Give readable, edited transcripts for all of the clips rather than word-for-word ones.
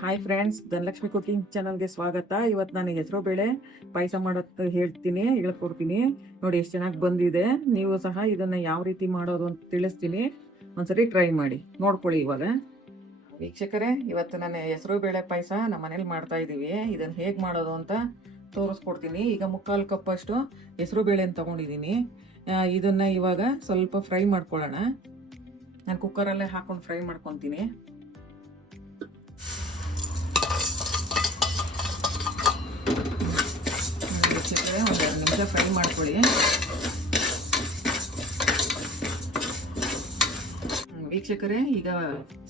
Hi friends, Dhanalakshmi cooking ಚಾನಲ್ಗೆ ಸ್ವಾಗತ. ಇವತ್ತು ನಾನು ಹೆಸರು ಬೇಳೆ ಪಾಯಸ ಮಾಡೋದು ಹೇಳ್ತೀನಿ, ಹೇಳ್ಕೊಡ್ತೀನಿ. ನೋಡಿ ಎಷ್ಟು ಚೆನ್ನಾಗಿ ಬಂದಿದೆ. ನೀವು ಸಹ ಇದನ್ನು ಯಾವ ರೀತಿ ಮಾಡೋದು ಅಂತ ತಿಳಿಸ್ತೀನಿ. ಒಂದ್ಸರಿ ಟ್ರೈ ಮಾಡಿ ನೋಡ್ಕೊಳ್ಳಿ. ಇವಾಗ ವೀಕ್ಷಕರೇ, ಇವತ್ತು ನಾನು ಹೆಸರು ಬೇಳೆ ಪಾಯಸ ನಮ್ಮ ಮನೇಲಿ ಮಾಡ್ತಾ ಇದ್ದೀವಿ. ಇದನ್ನು ಹೇಗೆ ಮಾಡೋದು ಅಂತ ತೋರಿಸ್ಕೊಡ್ತೀನಿ. ಈಗ 3/4 ಕಪ್ ಅಷ್ಟು ಹೆಸರು ಬೇಳೆನ ತೊಗೊಂಡಿದ್ದೀನಿ. ಇದನ್ನು ಇವಾಗ ಸ್ವಲ್ಪ ಫ್ರೈ ಮಾಡ್ಕೊಳ್ಳೋಣ. ನಾನು ಕುಕ್ಕರಲ್ಲೇ ಹಾಕೊಂಡು ಫ್ರೈ ಮಾಡ್ಕೊತೀನಿ. ಒಂದು 2 ನಿಮಿಷ ಫ್ರೈ ಮಾಡ್ಕೊಳ್ಳಿ. ವೀಕ್ಷಕರೇ, ಈಗ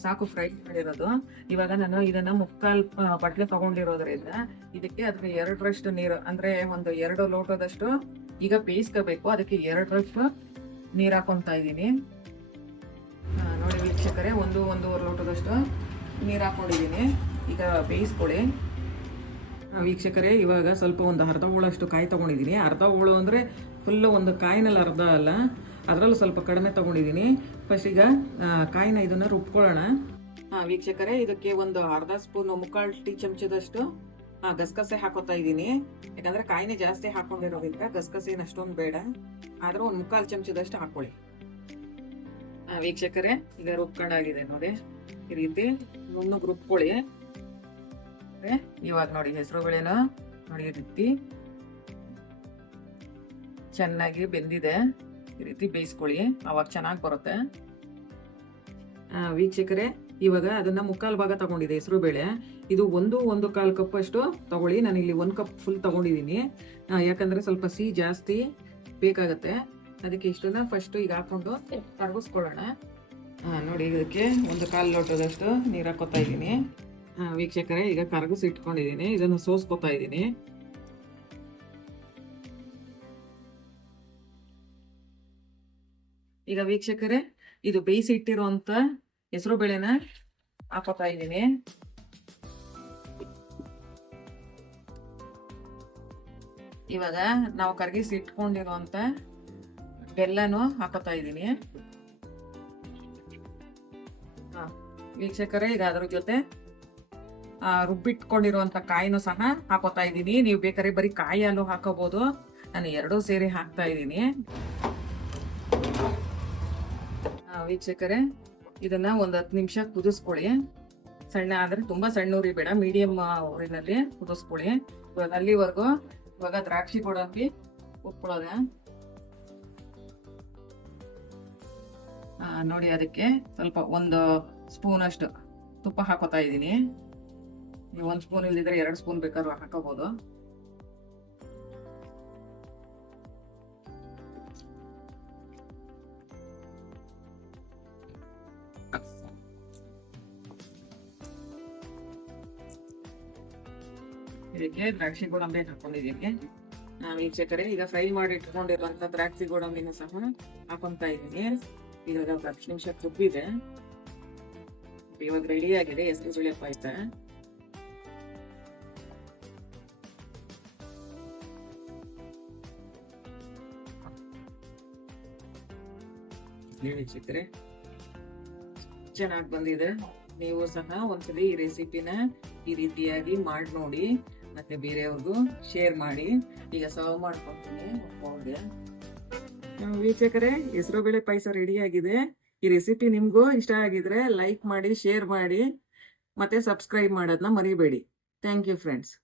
ಸಾಕು ಫ್ರೈ ಮಾಡಿರೋದು. ಇವಾಗ ನಾನು ಇದನ್ನ 3/4 ಬಟ್ಲೆ ತಗೊಂಡಿರೋದ್ರಿಂದ ಇದಕ್ಕೆ ಅದ್ರ 2ರಷ್ಟು ನೀರು, ಅಂದ್ರೆ ಒಂದು 2 ಲೋಟದಷ್ಟು ಈಗ ಬೇಯಿಸ್ಕೋಬೇಕು. ಅದಕ್ಕೆ 2ರಷ್ಟು ನೀರು ಹಾಕೊಂತ ಇದ್ದೀನಿ. ನೋಡಿ ವೀಕ್ಷಕರೇ, 1-1.5 ಲೋಟದಷ್ಟು ನೀರು ಹಾಕೊಂಡಿದ್ದೀನಿ. ಈಗ ಬೇಯಿಸ್ಕೊಳ್ಳಿ. ವೀಕ್ಷಕರೇ, ಇವಾಗ ಸ್ವಲ್ಪ ಒಂದು ಅರ್ಧ ಹೋಳಷ್ಟು ಕಾಯಿ ತೊಗೊಂಡಿದ್ದೀನಿ. ಅರ್ಧ ಹೋಳು ಅಂದರೆ ಫುಲ್ಲು ಒಂದು ಕಾಯಿನಲ್ಲಿ ಅರ್ಧ ಅಲ್ಲ, ಅದರಲ್ಲೂ ಸ್ವಲ್ಪ ಕಡಿಮೆ ತೊಗೊಂಡಿದ್ದೀನಿ. ಫಸ್ಟ್ ಈಗ ಕಾಯಿನ ಇದನ್ನು ರುಬ್ಕೊಳ್ಳೋಣ. ವೀಕ್ಷಕರೇ, ಇದಕ್ಕೆ ಒಂದು ಅರ್ಧ ಸ್ಪೂನ್ 3/4 ಟೀ ಚಮಚದಷ್ಟು ಗಸಗಸೆ ಹಾಕೋತಾ ಇದ್ದೀನಿ. ಯಾಕಂದರೆ ಕಾಯಿನೇ ಜಾಸ್ತಿ ಹಾಕೊಂಡಿರೋದ್ರಿಂದ ಗಸಗಸೆ ಏನು ಅಷ್ಟೊಂದು ಬೇಡ, ಆದರೂ ಒಂದು 3/4 ಚಮಚದಷ್ಟು ಹಾಕ್ಕೊಳ್ಳಿ. ವೀಕ್ಷಕರೇ, ಈಗ ರುಬ್ಕೊಂಡಾಗಿದೆ ನೋಡಿ. ಈ ರೀತಿ ನುಣ್ಣಗೆ ರುಬ್ಕೊಳ್ಳಿ. ಇವಾಗ ನೋಡಿ ಹೆಸರು ಬೇಳೆನ ನೋಡಿ ಈ ರೀತಿ ಚೆನ್ನಾಗಿ ಬೆಂದಿದೆ. ಈ ರೀತಿ ಬೇಯಿಸ್ಕೊಳ್ಳಿ, ಅವಾಗ ಚೆನ್ನಾಗಿ ಬರುತ್ತೆ. ವೀಕ್ಷಕರೇ, ಇವಾಗ ಅದನ್ನ 3/4 ಭಾಗ ತಗೊಂಡಿದೆ ಹೆಸರು ಬೇಳೆ. ಇದು 1-1/4 ಕಪ್ ಅಷ್ಟು ತಗೊಳ್ಳಿ. ನಾನು ಇಲ್ಲಿ 1 ಕಪ್ ಫುಲ್ ತಗೊಂಡಿದ್ದೀನಿ. ಯಾಕಂದ್ರೆ ಸ್ವಲ್ಪ ಸಿಹಿ ಜಾಸ್ತಿ ಬೇಕಾಗತ್ತೆ, ಅದಕ್ಕೆ ಇಷ್ಟನ್ನ ಫಸ್ಟ್ ಈಗ ಹಾಕೊಂಡು ಕರಗಿಸ್ಕೊಳ್ಳೋಣ. ನೋಡಿ, ಇದಕ್ಕೆ 1/4 ಲೋಟದಷ್ಟು ನೀರು ಹಾಕೋತಾ ಇದ್ದೀನಿ. ವೀಕ್ಷಕರೇ, ಈಗ ಕರಗಿಸಿ ಇಟ್ಕೊಂಡಿದ್ದೀನಿ. ಇದನ್ನು ಸೋಸ್ಕೊತಾ ಇದ್ದೀನಿ. ಈಗ ವೀಕ್ಷಕರೇ, ಇದು ಬೇಯಿಸಿ ಇಟ್ಟಿರುವಂತ ಹೆಸರು ಬೇಳೆನ ಹಾಕೋತಾ ಇದ್ದೀನಿ. ಇವಾಗ ನಾವು ಕರಗಿಸಿ ಇಟ್ಕೊಂಡಿರುವಂತ ಬೆಲ್ಲನೂ ಹಾಕೋತಾ ಇದ್ದೀನಿ. ವೀಕ್ಷಕರೇ, ಈಗ ಅದ್ರ ಜೊತೆ ರುಬ್ಬಿಟ್ಕೊಂಡಿರುವಂತ ಕಾಯಿನೂ ಸಹ ಹಾಕೋತಾ ಇದ್ದೀನಿ. ನೀವು ಬೇಕಾದ್ರೆ ಬರೀ ಕಾಯಿ ಹಾಲು ಹಾಕೋಬಹುದು. ನಾನು 2 ಸೇರಿ ಹಾಕ್ತಾ ಇದ್ದೀನಿ. ವೀಕ್ಷಕರೇ, ಇದನ್ನ ಒಂದು 10 ನಿಮಿಷ ಕುದಿಸ್ಕೊಳ್ಳಿ. ಸಣ್ಣ ಆದ್ರೆ ತುಂಬಾ ಸಣ್ಣ ಉರಿ ಬೇಡ, ಮೀಡಿಯಂ ಊರಿನಲ್ಲಿ ಕುದಿಸ್ಕೊಳ್ಳಿ. ಇವಾಗ ಅಲ್ಲಿವರೆಗೂ ಇವಾಗ ದ್ರಾಕ್ಷಿ ಗೋಡಂಬಿ ಉಟ್ಕೊಳ್ಳೋದೆ. ನೋಡಿ, ಅದಕ್ಕೆ ಸ್ವಲ್ಪ 1 ಸ್ಪೂನ್ ಅಷ್ಟು ತುಪ್ಪ ಹಾಕೋತಾ ಇದ್ದೀನಿ. ನೀವು 1 ಸ್ಪೂನ್ ಇಲ್ದಿದ್ರೆ 2 ಸ್ಪೂನ್ ಬೇಕಾದ್ರೂ ಹಾಕೋಬಹುದು. ಇದಕ್ಕೆ ದ್ರಾಕ್ಷಿ ಗೋಡಂಬಿ ಹಾಕೊಂಡಿದ್ದೀನಿ. ವೀಕ್ಷಕರೇ, ಈಗ ಫ್ರೈ ಮಾಡಿ ಇಟ್ಕೊಂಡಿರುವಂತ ದ್ರಾಕ್ಷಿ ಗೋಡಂಬಿನ ಸಹ ಹಾಕೊಂತ ಇದ್ದೀನಿ. ಇವಾಗ 10 ನಿಮಿಷ ಕುದ್ದಿದೆ. ಇವಾಗ ರೆಡಿ ಆಗಿದೆ ಹೆಸರು ಬೇಳೆ ಪಾಯಸ. ವೀಕ್ಷಕರೇ, ಚೆನ್ನಾಗಿ ಬಂದಿದೆ. ನೀವು ಸಹ ಒಂದ್ಸಲಿ ಈ ರೆಸಿಪಿನ ಈ ರೀತಿಯಾಗಿ ಮಾಡಿ ನೋಡಿ, ಮತ್ತೆ ಬೇರೆಯವ್ರಿಗೂ ಶೇರ್ ಮಾಡಿ. ಈಗ ಸರ್ವ್ ಮಾಡ್ಕೊತೀನಿ. ವೀಕ್ಷಕರೇ, ಹೆಸರು ಬೇಳೆ ಪಾಯಸ ರೆಡಿ ಆಗಿದೆ. ಈ ರೆಸಿಪಿ ನಿಮ್ಗೂ ಇಷ್ಟ ಆಗಿದ್ರೆ ಲೈಕ್ ಮಾಡಿ, ಶೇರ್ ಮಾಡಿ, ಮತ್ತೆ ಸಬ್ಸ್ಕ್ರೈಬ್ ಮಾಡೋದನ್ನ ಮರಿಬೇಡಿ. Thank you friends.